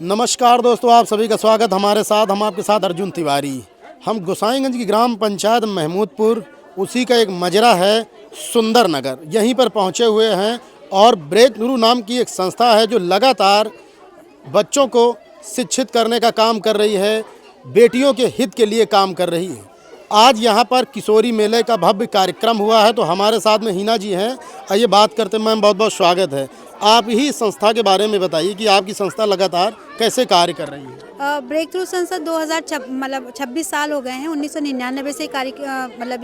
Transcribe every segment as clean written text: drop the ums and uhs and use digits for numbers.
नमस्कार दोस्तों, आप सभी का स्वागत हमारे साथ। हम आपके साथ अर्जुन तिवारी। हम गोसाईगंज की ग्राम पंचायत महमूदपुर, उसी का एक मजरा है सुंदर नगर, यहीं पर पहुंचे हुए हैं। और ब्रेक थ्रू नाम की एक संस्था है जो लगातार बच्चों को शिक्षित करने का काम कर रही है, बेटियों के हित के लिए काम कर रही है। आज यहाँ पर किशोरी मेले का भव्य कार्यक्रम हुआ है, तो हमारे साथ में हिना जी हैं। आइए बात करते हैं। मैम, बहुत बहुत स्वागत है। आप ही संस्था के बारे में बताइए कि आपकी संस्था लगातार कैसे कार्य कर रही है। ब्रेक थ्रू संस्था 26 साल हो गए हैं। 1999 से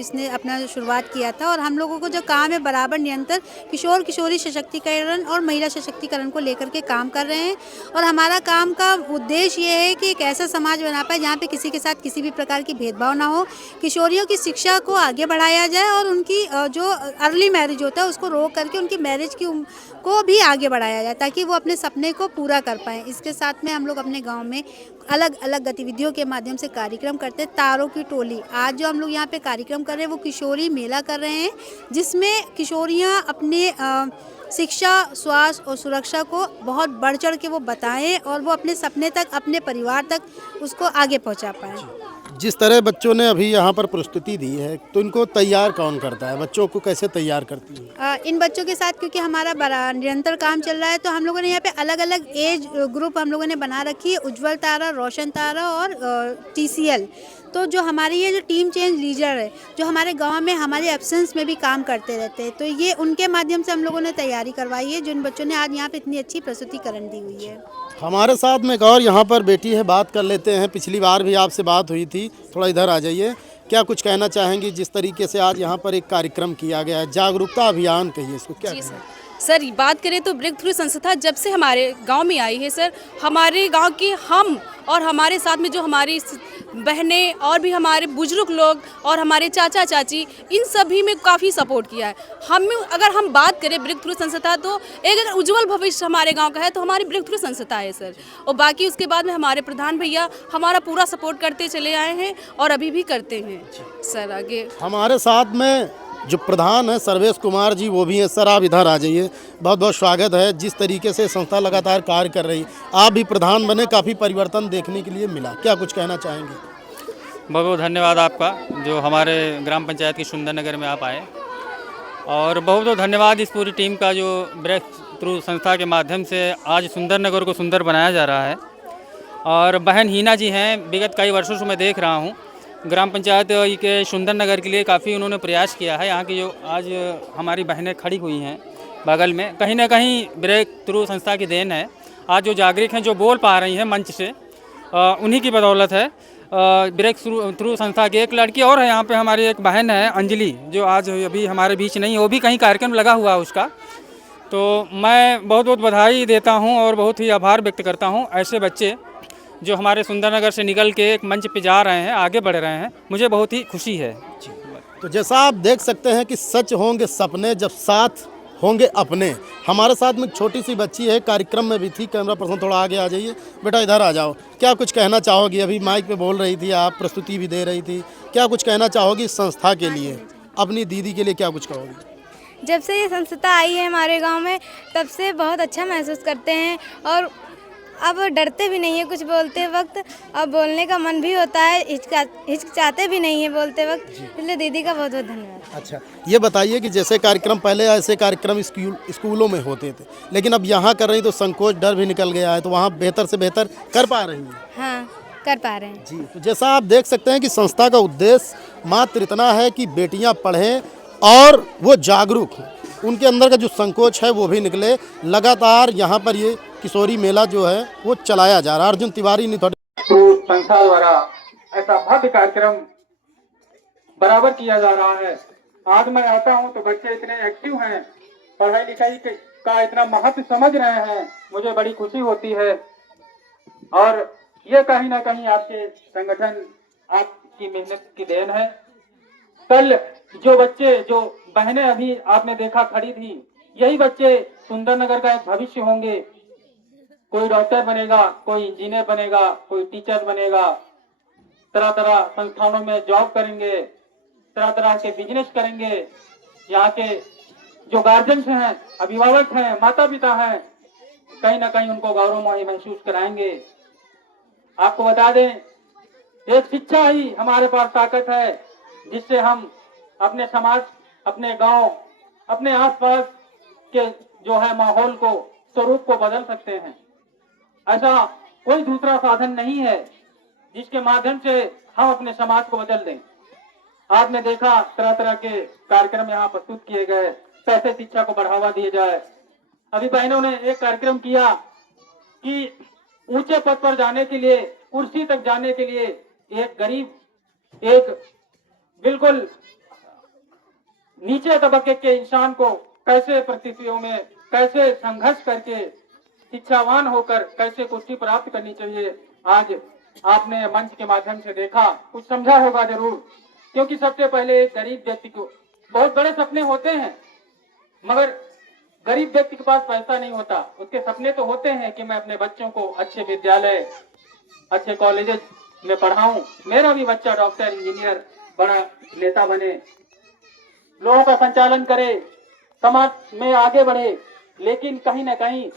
इसने अपना शुरुआत किया था। और हम लोगों को जो काम है, बराबर निरंतर किशोर किशोरी सशक्तिकरण और महिला सशक्तिकरण को लेकर के काम कर रहे हैं। और हमारा काम का उद्देश्य ये है कि एक ऐसा समाज बना पाए जहाँ पे किसी के साथ किसी भी प्रकार की भेदभाव ना हो, किशोरियों की शिक्षा को आगे बढ़ाया जाए और उनकी जो अर्ली मैरिज होता है उसको रोक करके उनकी मैरिज की को भी आगे बढ़ाया जाए, ताकि वो अपने सपने को पूरा कर पाएँ। इसके साथ में हम लोग अपने गांव में अलग अलग गतिविधियों के माध्यम से कार्यक्रम करते हैं। तारों की टोली, आज जो हम लोग यहाँ पे कार्यक्रम कर रहे हैं वो किशोरी मेला कर रहे हैं, जिसमें किशोरियाँ अपने शिक्षा, स्वास्थ्य और सुरक्षा को बहुत बढ़ चढ़ के वो बताएं और वो अपने सपने तक, अपने परिवार तक उसको आगे पहुँचा पाएँ। जिस तरह बच्चों ने अभी यहाँ पर प्रस्तुति दी है, तो इनको तैयार कौन करता है? बच्चों को कैसे तैयार करती है? इन बच्चों के साथ क्योंकि हमारा बड़ा निरंतर काम चल रहा है, तो हम लोगों ने यहाँ पे अलग अलग एज ग्रुप हम लोगों ने बना रखी है। उज्जवल तारा, रोशन तारा और TCL। तो जो हमारी ये जो टीम चेंज लीडर है, जो हमारे गांव में हमारे एब्सेंस में भी काम करते रहते हैं, तो ये उनके माध्यम से हम लोगों ने तैयारी करवाई है, जिन बच्चों ने आज यहाँ पे इतनी अच्छी प्रस्तुतिकरण दी हुई है। हमारे साथ में एक और यहाँ पर बेटी है, बात कर लेते हैं। पिछली बार भी आपसे बात हुई थी, थोड़ा इधर आ जाइए। क्या कुछ कहना चाहेंगी जिस तरीके से आज यहाँ पर एक कार्यक्रम किया गया है, जागरूकता अभियान कहिए इसको, क्या? जी सर, बात करें तो ब्रेक थ्रू संस्था जब से हमारे गांव में आई है सर, हमारे गांव के हम और हमारे साथ में जो हमारी बहनें और भी हमारे बुजुर्ग लोग और हमारे चाचा चाची, इन सभी में काफ़ी सपोर्ट किया है। अगर हम बात करें ब्रेक थ्रू संस्था, तो एक अगर उज्जवल भविष्य हमारे गांव का है तो हमारी ब्रेक थ्रू संस्था है सर। और बाकी उसके बाद में हमारे प्रधान भैया हमारा पूरा सपोर्ट करते चले आए हैं और अभी भी करते हैं सर। आगे हमारे साथ में जो प्रधान है सर्वेश कुमार जी, वो भी हैं। सर, आप इधर आ जाइए। बहुत बहुत स्वागत है। जिस तरीके से संस्था लगातार कार्य कर रही, आप भी प्रधान बने, काफ़ी परिवर्तन देखने के लिए मिला, क्या कुछ कहना चाहेंगे? बहुत बहुत धन्यवाद आपका, जो हमारे ग्राम पंचायत की सुंदर नगर में आप आए। और बहुत बहुत धन्यवाद इस पूरी टीम का, जो ब्रेक थ्रू संस्था के माध्यम से आज सुंदर नगर को सुंदर बनाया जा रहा है। और बहन हिना जी हैं, विगत कई वर्षों से मैं देख रहा हूँ ग्राम पंचायत के सुंदर नगर के लिए काफ़ी उन्होंने प्रयास किया है। यहाँ की जो आज हमारी बहनें खड़ी हुई हैं बगल में, कहीं ना कहीं ब्रेक थ्रू संस्था की देन है। आज जो जागरूक हैं, जो बोल पा रही हैं मंच से, उन्हीं की बदौलत है। ब्रेक थ्रू संस्था की एक लड़की और है यहाँ पे, हमारी एक बहन है अंजलि, जो आज अभी हमारे बीच नहीं, वो भी कहीं कार्यक्रम लगा हुआ है उसका। तो मैं बहुत बहुत बधाई देता हूँ और बहुत ही आभार व्यक्त करता हूँ। ऐसे बच्चे जो हमारे सुंदरनगर से निकल के एक मंच पे जा रहे हैं, आगे बढ़ रहे हैं, मुझे बहुत ही खुशी है। तो जैसा आप देख सकते हैं कि सच होंगे सपने जब साथ होंगे अपने। हमारे साथ में छोटी सी बच्ची है, कार्यक्रम में भी थी। कैमरा पर्सन थोड़ा आगे आ जाइए। बेटा इधर आ जाओ। क्या कुछ कहना चाहोगी? अभी माइक पे बोल रही थी, आप प्रस्तुति भी दे रही थी। क्या कुछ कहना चाहोगी संस्था के लिए, अपनी दीदी के लिए क्या कुछ कहोगी? जब से ये संस्था आई है हमारे गांव में, तब से बहुत अच्छा महसूस करते हैं और अब डरते भी नहीं है कुछ बोलते वक्त। अब बोलने का मन भी होता है, हिचकिचाते भी नहीं है बोलते वक्त। इसलिए दीदी का बहुत बहुत धन्यवाद। अच्छा, ये बताइए कि जैसे कार्यक्रम पहले ऐसे कार्यक्रम स्कूलों में होते थे, लेकिन अब यहाँ कर रही तो संकोच, डर भी निकल गया है, तो वहाँ बेहतर से बेहतर कर पा रही हैं? हाँ, कर पा रहे हैं जी। तो जैसा आप देख सकते हैं कि संस्था का उद्देश्य मात्र इतना है कि बेटियाँ पढ़ें और वो जागरूक हों, उनके अंदर का जो संकोच है वो भी निकले। लगातार यहाँ पर ये किशोरी मेला जो है वो चलाया जा रहा है। अर्जुन तिवारी ने संस्था द्वारा ऐसा भव्य कार्यक्रम बराबर किया जा रहा है। आज मैं आता हूँ तो बच्चे इतने एक्टिव हैं, पढ़ाई लिखाई का इतना महत्व समझ रहे हैं, मुझे बड़ी खुशी होती है। और ये कहीं ना कहीं आपके संगठन, आपकी मेहनत की देन है। कल जो बच्चे, जो बहनें अभी आपने देखा खड़ी थी, यही बच्चे सुंदर नगर का एक भविष्य होंगे। कोई डॉक्टर बनेगा, कोई इंजीनियर बनेगा, कोई टीचर बनेगा, तरह तरह संस्थानों में जॉब करेंगे, तरह तरह के बिजनेस करेंगे। यहाँ के जो गार्जियंस हैं, अभिभावक हैं, माता पिता हैं, कहीं ना कहीं उनको गौरवमय महसूस कराएंगे। आपको बता दें, एक शिक्षा ही हमारे पास ताकत है जिससे हम अपने समाज, अपने गांव, अपने आसपास के जो है माहौल को, स्वरूप को बदल सकते हैं। ऐसा कोई दूसरा साधन नहीं है जिसके माध्यम से हम अपने समाज को बदल दें। आपने देखा तरह तरह के कार्यक्रम यहाँ प्रस्तुत किए गए, कैसे शिक्षा को बढ़ावा दिया जाए। अभी बहनों ने एक कार्यक्रम किया कि ऊंचे पद पर जाने के लिए, कुर्सी तक जाने के लिए एक गरीब, एक बिल्कुल नीचे तबके के इंसान को कैसे परिस्थितियों में कैसे संघर्ष करके शिक्षावान होकर कैसे कुर्सी प्राप्त करनी चाहिए, आज आपने मंच के माध्यम से देखा, कुछ समझा होगा जरूर। क्योंकि सबसे पहले एक गरीब व्यक्ति को, बहुत बड़े सपने होते हैं मगर गरीब व्यक्ति के पास पैसा नहीं होता। उसके सपने तो होते हैं कि मैं अपने बच्चों को अच्छे विद्यालय, अच्छे कॉलेजेस में पढ़ाऊं, मेरा भी बच्चा डॉक्टर, इंजीनियर, बड़ा नेता बने, लोगों का संचालन करे, समाज में आगे बढ़े। लेकिन कहीं ना कहीं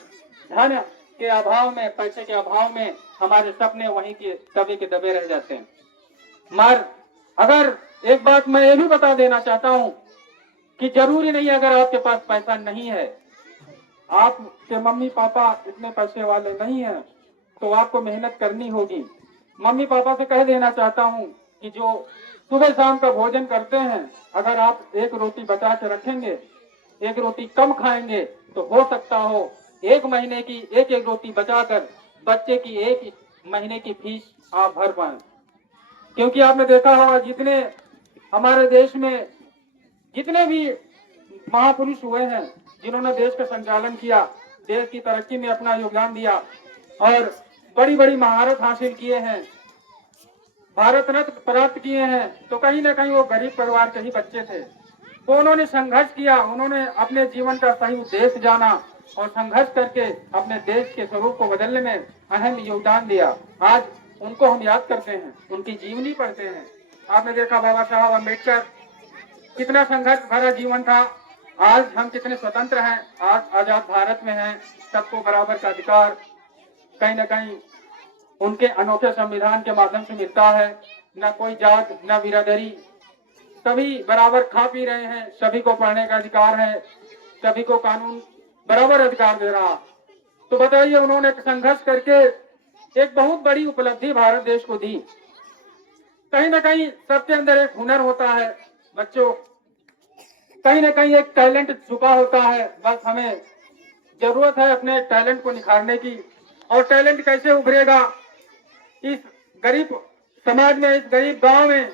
धन के अभाव में, पैसे के अभाव में हमारे सपने वहीं के दबे के दबे रह जाते हैं। मगर अगर एक बात मैं ये भी बता देना चाहता हूं कि जरूरी नहीं अगर आपके पास पैसा नहीं है, आपके मम्मी पापा इतने पैसे वाले नहीं हैं, तो आपको मेहनत करनी होगी। मम्मी पापा से कह देना चाहता हूं कि जो सुबह शाम का भोजन करते हैं, अगर आप एक रोटी बचा के रखेंगे, एक रोटी कम खाएंगे, तो हो सकता हो एक महीने की एक एक रोटी बचाकर बच्चे की एक महीने की फीस आप भर पाए। क्योंकि आपने देखा होगा जितने हमारे देश में जितने भी महापुरुष हुए हैं, जिन्होंने देश का संचालन किया, देश की तरक्की में अपना योगदान दिया और बड़ी बड़ी महारत हासिल किए हैं, भारत रत्न प्राप्त किए हैं, तो कहीं ना कहीं वो गरीब परिवार के ही बच्चे थे। तो उन्होंने संघर्ष किया, उन्होंने अपने जीवन का सही उद्देश्य जाना और संघर्ष करके अपने देश के स्वरूप को बदलने में अहम योगदान दिया। आज उनको हम याद करते हैं, उनकी जीवनी पढ़ते हैं। आपने देखा बाबा साहब अम्बेडकर, कितना संघर्ष भरा जीवन था। आज हम कितने स्वतंत्र हैं, आज आजाद भारत में हैं, सबको बराबर का अधिकार कहीं ना कहीं उनके अनोखे संविधान के माध्यम से मिलता है। न कोई जात, न बिरादरी, सभी बराबर खा पी रहे हैं, सभी को पढ़ने का अधिकार है, सभी को कानून बराबर अधिकार दे रहा। तो बताइए, उन्होंने संघर्ष करके एक बहुत बड़ी उपलब्धि भारत देश को दी। कहीं ना कहीं सबके अंदर एक हुनर होता है बच्चों, कहीं ना कहीं एक टैलेंट छुपा होता है। बस हमें जरूरत है अपने टैलेंट को निखारने की। और टैलेंट कैसे उभरेगा? इस गरीब समाज में, इस गरीब गांव में,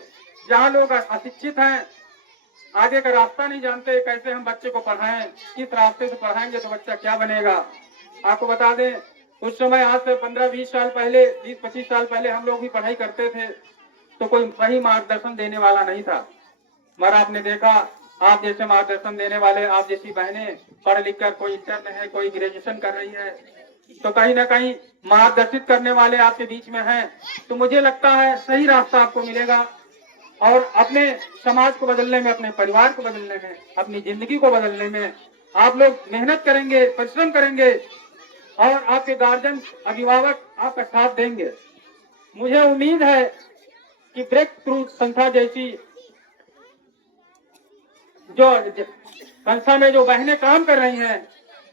जहाँ लोग अशिक्षित हैं, आगे का रास्ता नहीं जानते, कैसे हम बच्चे को पढ़ाएं, किस रास्ते से पढ़ाएंगे तो बच्चा क्या बनेगा। आपको बता दें, उस समय आज से 15-20 साल पहले, 20-25 साल पहले हम लोग भी पढ़ाई करते थे तो कोई सही मार्गदर्शन देने वाला नहीं था। मगर आपने देखा, आप जैसे मार्गदर्शन देने वाले, आप जैसी बहनें पढ़ लिख कर, कोई इंटर में है, कोई ग्रेजुएशन कर रही है, तो कहीं ना कहीं मार्गदर्शित करने वाले आपके बीच में हैं। तो मुझे लगता है सही रास्ता आपको मिलेगा और अपने समाज को बदलने में, अपने परिवार को बदलने में, अपनी जिंदगी को बदलने में आप लोग मेहनत करेंगे, परिश्रम करेंगे और आपके गार्जियन, अभिभावक आपका साथ देंगे। मुझे उम्मीद है कि ब्रेक थ्रू संस्था जैसी जो संस्था में जो बहनें काम कर रही हैं,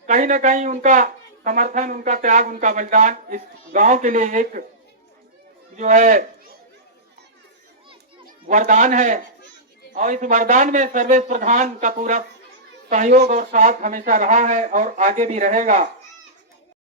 कहीं ना कहीं उनका समर्थन, उनका त्याग, उनका बलिदान इस गांव के लिए एक जो है वरदान है। और इस वरदान में सर्वेश प्रधान का पूरा सहयोग और साथ हमेशा रहा है और आगे भी रहेगा।